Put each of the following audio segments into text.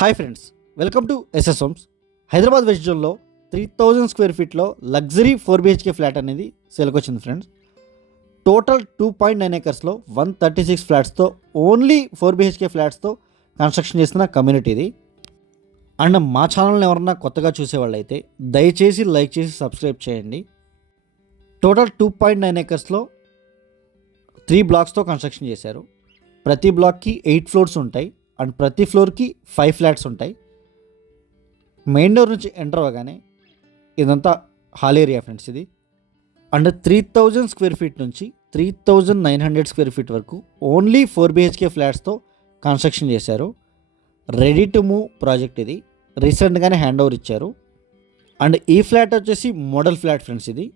Hi friends, welcome to SS homes. Hyderabad west జోన్లో 3000 square ఫీట్లో luxury 4BHK flat అనేది సేల్కి వచ్చింది ఫ్రెండ్స్. టోటల్ 2.9 ఏకర్స్లో 136 ఫ్లాట్స్తో ఓన్లీ 4BHK ఫ్లాట్స్తో కన్స్ట్రక్షన్ చేస్తున్న కమ్యూనిటీ ఇది. అండ్ మా ఛానల్ని ఎవరన్నా కొత్తగా చూసేవాళ్ళు అయితే దయచేసి లైక్ చేసి సబ్స్క్రైబ్ చేయండి. టోటల్ 2.9 ఏకర్స్లో 3 బ్లాక్స్తో కన్స్ట్రక్షన్ చేశారు. ప్రతి బ్లాక్కి 8 ఫ్లోర్స్ ఉంటాయి అండ్ ప్రతి ఫ్లోర్కి 5 ఫ్లాట్స్ ఉంటాయి. మెయిన్ డోర్ నుంచి ఎంటర్ అవ్వగానే ఇదంతా హాల్ ఏరియా ఫ్రెండ్స్ ఇది. అండ్ 3000 స్క్వేర్ ఫీట్ నుంచి 3900 స్క్వేర్ ఫీట్ వరకు ఓన్లీ 4BHK ఫ్లాట్స్తో కన్స్ట్రక్షన్ చేశారు. రెడీ టు మూవ్ ప్రాజెక్ట్ ఇది. రీసెంట్గానే హ్యాండ్ ఓవర్ ఇచ్చారు. అండ్ ఈ ఫ్లాట్ వచ్చేసి మోడల్ ఫ్లాట్ ఫ్రెండ్స్ ఇది.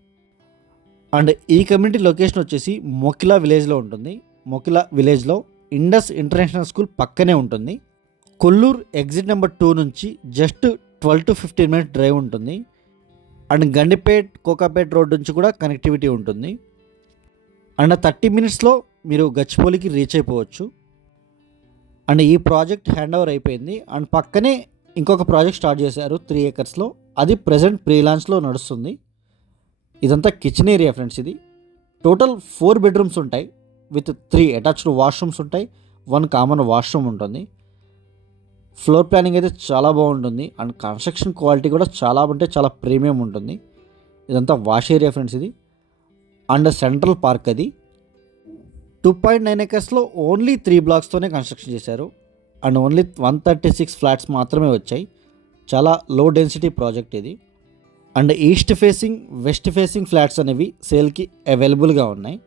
అండ్ ఈ కమ్యూనిటీ లొకేషన్ వచ్చేసి మొకిలా విలేజ్లో ఉంటుంది. మొకిలా విలేజ్లో ఇండస్ ఇంటర్నేషనల్ స్కూల్ పక్కనే ఉంటుంది. కొల్లూరు ఎగ్జిట్ నెంబర్ 2 నుంచి జస్ట్ 12 to 15 మినిట్స్ డ్రైవ్ ఉంటుంది. అండ్ గండిపేట్ కోకాపేట్ రోడ్ నుంచి కూడా కనెక్టివిటీ ఉంటుంది. అండ్ 30 మినిట్స్లో మీరు గచ్చిపోలికి రీచ్ అయిపోవచ్చు. అండ్ ఈ ప్రాజెక్ట్ హ్యాండ్ ఓవర్ అయిపోయింది. అండ్ పక్కనే ఇంకొక ప్రాజెక్ట్ స్టార్ట్ చేశారు 3 ఏకర్స్లో. అది ప్రజెంట్ ప్రీ లాంచ్లో నడుస్తుంది. ఇదంతా కిచెన్ ఏరియా ఫ్రెండ్స్ ఇది. టోటల్ 4 బెడ్రూమ్స్ ఉంటాయి విత్ 3 అటాచ్డ్ వాష్రూమ్స్ ఉంటాయి. 1 కామన్ వాష్రూమ్ ఉంటుంది. ఫ్లోర్ ప్లానింగ్ అయితే చాలా బాగుంటుంది. అండ్ కన్స్ట్రక్షన్ క్వాలిటీ కూడా చాలా అంటే చాలా ప్రీమియం ఉంటుంది. ఇదంతా వాష్ ఏరియా ఫ్రెండ్స్ ఇది. అండ్ సెంట్రల్ పార్క్ అది. 2.9 ఏకర్స్లో ఓన్లీ 3 బ్లాక్స్తోనే కన్స్ట్రక్షన్ చేశారు. అండ్ ఓన్లీ 136 ఫ్లాట్స్ మాత్రమే వచ్చాయి. చాలా లో డెన్సిటీ ప్రాజెక్ట్ ఇది. And east facing west facing flats అనేవి సేల్కి అవైలబుల్గా ఉన్నాయి.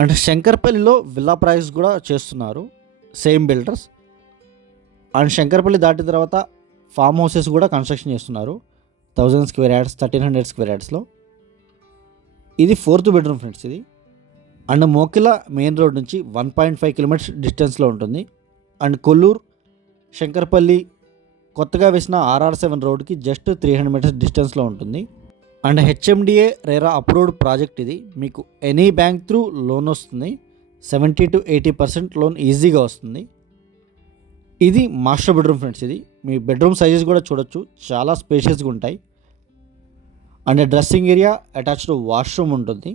అండ్ శంకర్పల్లిలో విల్లా ప్రైస్ కూడా చేస్తున్నారు సేమ్ బిల్డర్స్. అండ్ శంకర్పల్లి దాటిన తర్వాత ఫామ్ హౌసెస్ కూడా కన్స్ట్రక్షన్ చేస్తున్నారు 1000 స్క్వేర్ యార్డ్స్ 1300 స్క్వేర్ యార్డ్స్లో. ఇది 4th బెడ్రూమ్ ఫ్రెండ్స్ ఇది. అండ్ మోకిలా మెయిన్ రోడ్ నుంచి 1.5 కిలోమీటర్స్ డిస్టెన్స్లో ఉంటుంది. అండ్ కొల్లూరు శంకర్పల్లి కొత్తగా వేసిన RR7 రోడ్కి జస్ట్ 300 మీటర్స్ డిస్టెన్స్లో ఉంటుంది. And HMDA RERA approved project ఇది. మీకు ఎనీ బ్యాంక్ త్రూ లోన్ వస్తుంది. 70 to 80% లోన్ ఈజీగా వస్తుంది. ఇది మాస్టర్ బెడ్రూమ్ ఫ్రెండ్స్ ఇది. మీ బెడ్రూమ్ సైజెస్ కూడా చూడొచ్చు, చాలా స్పేషియస్గా ఉంటాయి. And dressing area attached washroom ఉంటుంది.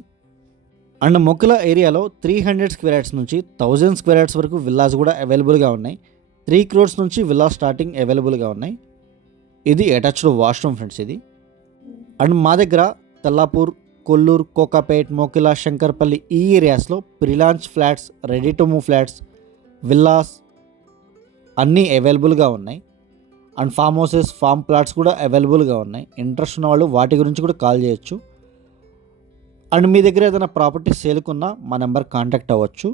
అండ్ మొక్కల ఏరియాలో 300 స్క్వేర్ యార్డ్స్ నుంచి 1000 స్క్వేర్ యార్డ్స్ వరకు విల్లాస్ కూడా అవైలబుల్గా ఉన్నాయి. 3 crores నుంచి విల్లా స్టార్టింగ్ అవైలబుల్గా ఉన్నాయి. ఇది అటాచ్డ్ వాష్రూమ్ ఫ్రెండ్స్ ఇది. అండ్ మా దగ్గర తెల్లాపూర్, కొల్లూరు, కోకాపేట్, మోకిలా, శంకర్పల్లి ఈ ఏరియాస్లో ప్రీలాంచ్ flats, ready to move flats, villas అన్నీ అవైలబుల్గా ఉన్నాయి. And form houses, form plots కూడా అవైలబుల్గా ఉన్నాయి. ఇంట్రెస్ట్ ఉన్న వాళ్ళు వాటి గురించి కూడా కాల్ చేయొచ్చు. అండ్ మీ దగ్గర ఏదైనా ప్రాపర్టీ సేల్కున్నా మా నెంబర్ కాంటాక్ట్ అవ్వచ్చు.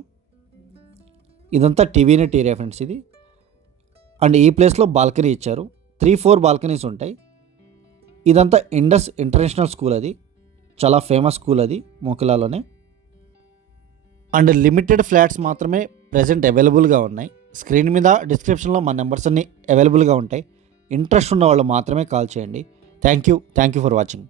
ఇదంతా టీవీ నెట్ ఏరియా ఫ్రెండ్స్ ఇది. అండ్ ఈ ప్లేస్లో బాల్కనీ ఇచ్చారు. 3-4 బాల్కనీస్ ఉంటాయి. ఇదంతా ఇండస్ ఇంటర్నేషనల్ స్కూల్ అది. చాలా ఫేమస్ స్కూల్ అది మోకిలాలోనే. అండ్ లిమిటెడ్ ఫ్లాట్స్ మాత్రమే ప్రజెంట్ అవైలబుల్గా ఉన్నాయి. స్క్రీన్ మీద డిస్క్రిప్షన్లో మా నెంబర్స్ అన్నీ అవైలబుల్గా ఉంటాయి. ఇంట్రెస్ట్ ఉన్న వాళ్ళు మాత్రమే కాల్ చేయండి. Thank you for watching.